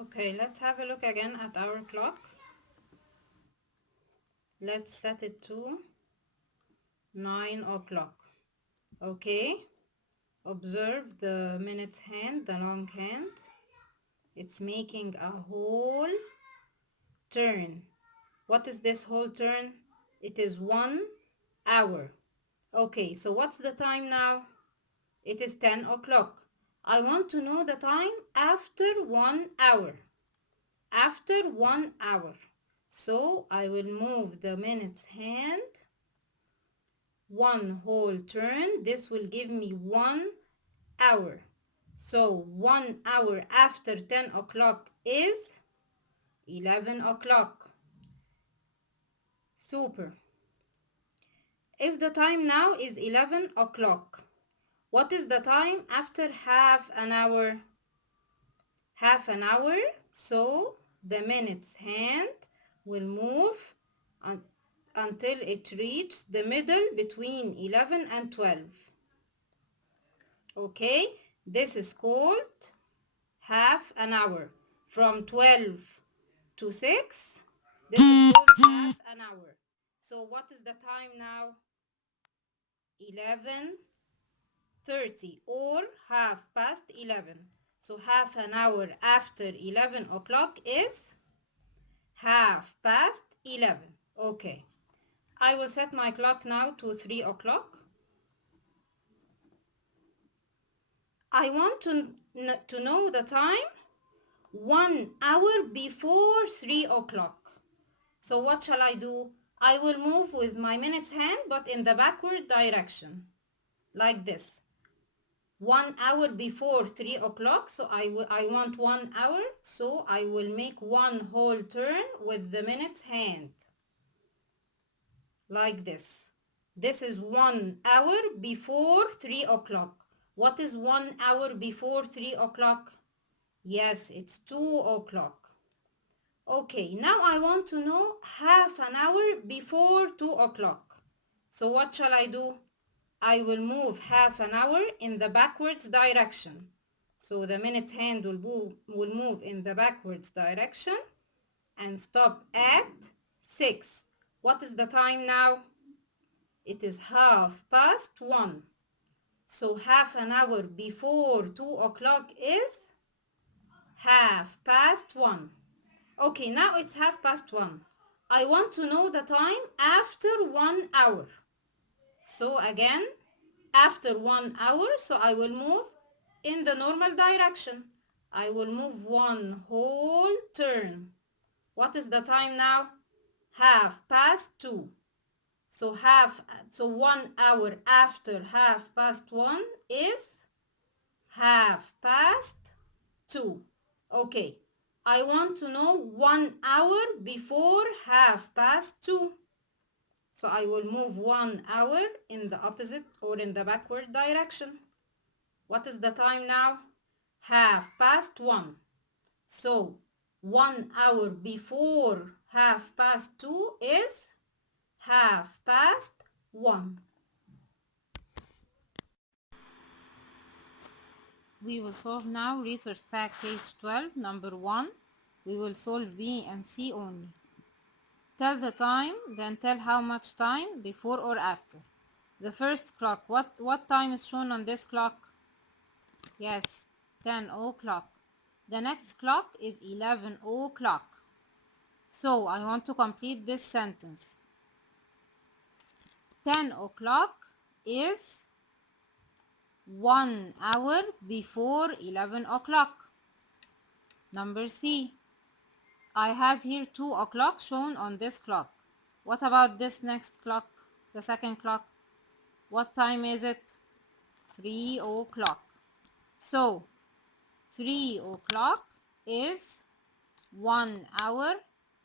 Okay, let's have a look again at our clock. Let's set it to 9 o'clock. Okay, observe the minutes hand, the long hand. It's making a whole turn. What is this whole turn? It is 1 hour. Okay, so what's the time now? It is 10 o'clock. I want to know the time after 1 hour. After 1 hour. So I will move the minutes hand one whole turn. This will give me 1 hour. So 1 hour after 10 o'clock is 11 o'clock. Super. If the time now is 11 o'clock, what is the time after half an hour? Half an hour. So the minutes hand will move until it reaches the middle between 11 and 12. Okay, this is called half an hour. From 12 to 6, this is called half an hour. So what is the time now? 11:30 or half past 11. So half an hour after 11 o'clock is half past 11. Okay, I will set my clock now to 3 o'clock. I want to know the time 1 hour before 3 o'clock. So what shall I do? I will move with my minutes hand but in the backward direction like this. 1 hour before 3 o'clock, so I want 1 hour, so I will make one whole turn with the minutes hand like this. This is 1 hour before 3 o'clock. What is 1 hour before 3 o'clock? Yes, it's 2 o'clock. Okay, now I want to know half an hour before 2 o'clock. So what shall I do? I will move half an hour in the backwards direction. So the minute hand will move in the backwards direction and stop at 6. What is the time now? It is half past 1. So half an hour before 2 o'clock is half past 1. Okay, now it's half past 1. I want to know the time after 1 hour. So again, after 1 hour, so I will move in the normal direction. I will move one whole turn. What is the time now? Half past 2. So 1 hour after half past 1 is half past 2. Okay, I want to know 1 hour before half past 2. So I will move 1 hour in the opposite or in the backward direction. What is the time now? Half past 1. So 1 hour before half past 2 is half past 1. We will solve now resource pack page 12, number 1. We will solve B and C only. Tell the time, then tell how much time, before or after. The first clock, what time is shown on this clock? Yes, 10 o'clock. The next clock is 11 o'clock. So I want to complete this sentence. 10 o'clock is 1 hour before 11 o'clock. Number C. I have here 2 o'clock shown on this clock. What about this next clock, the second clock? What time is it? 3 o'clock. So 3 o'clock is 1 hour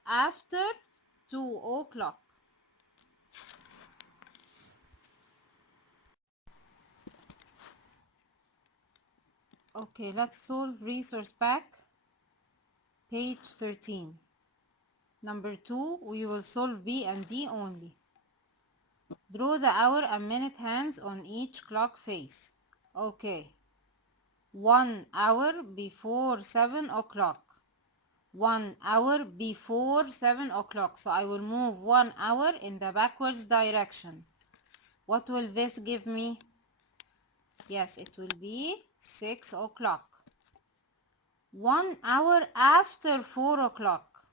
after 2 o'clock. Okay, let's solve resource pack page 13. Number 2, we will solve B and D only. Draw the hour and minute hands on each clock face. Okay. 1 hour before 7 o'clock. 1 hour before 7 o'clock. So I will move 1 hour in the backwards direction. What will this give me? Yes, it will be 6 o'clock. 1 hour after 4 o'clock.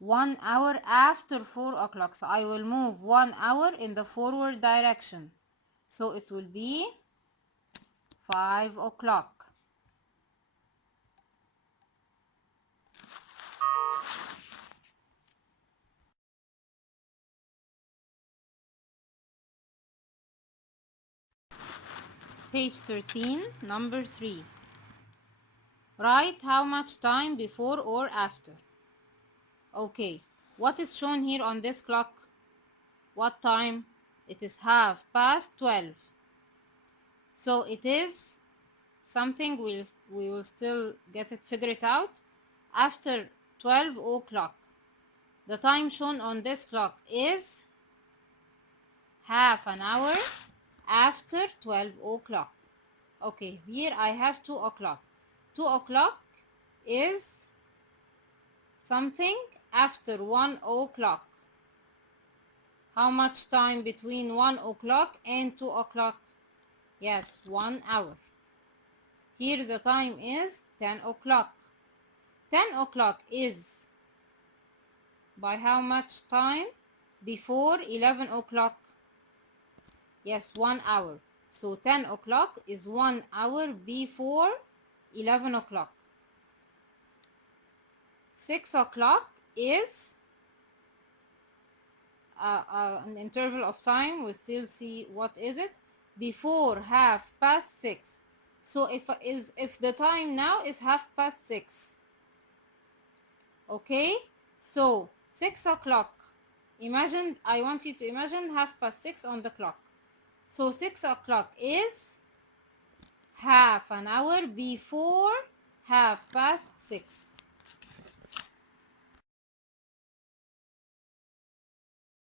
1 hour after 4 o'clock. So I will move 1 hour in the forward direction. So it will be 5 o'clock. Page 13, number 3. Write how much time before or after. Okay, what is shown here on this clock? What time? It is 12:30. So it is something we will still figure it out after 12 o'clock. The time shown on this clock is half an hour after 12 o'clock. Okay, here I have 2 o'clock. 2 o'clock is something after 1 o'clock. How much time between 1 o'clock and 2 o'clock? Yes, 1 hour. Here the time is 10 o'clock. 10 o'clock is by how much time before 11 o'clock? Yes, 1 hour. So 10 o'clock is 1 hour before 11 o'clock. 6 o'clock is an interval of time. We still see what is it before 6:30. So if the time now is 6:30. Okay, so 6 o'clock. Imagine, I want you to imagine 6:30 on the clock. So 6 o'clock is half an hour before 6:30.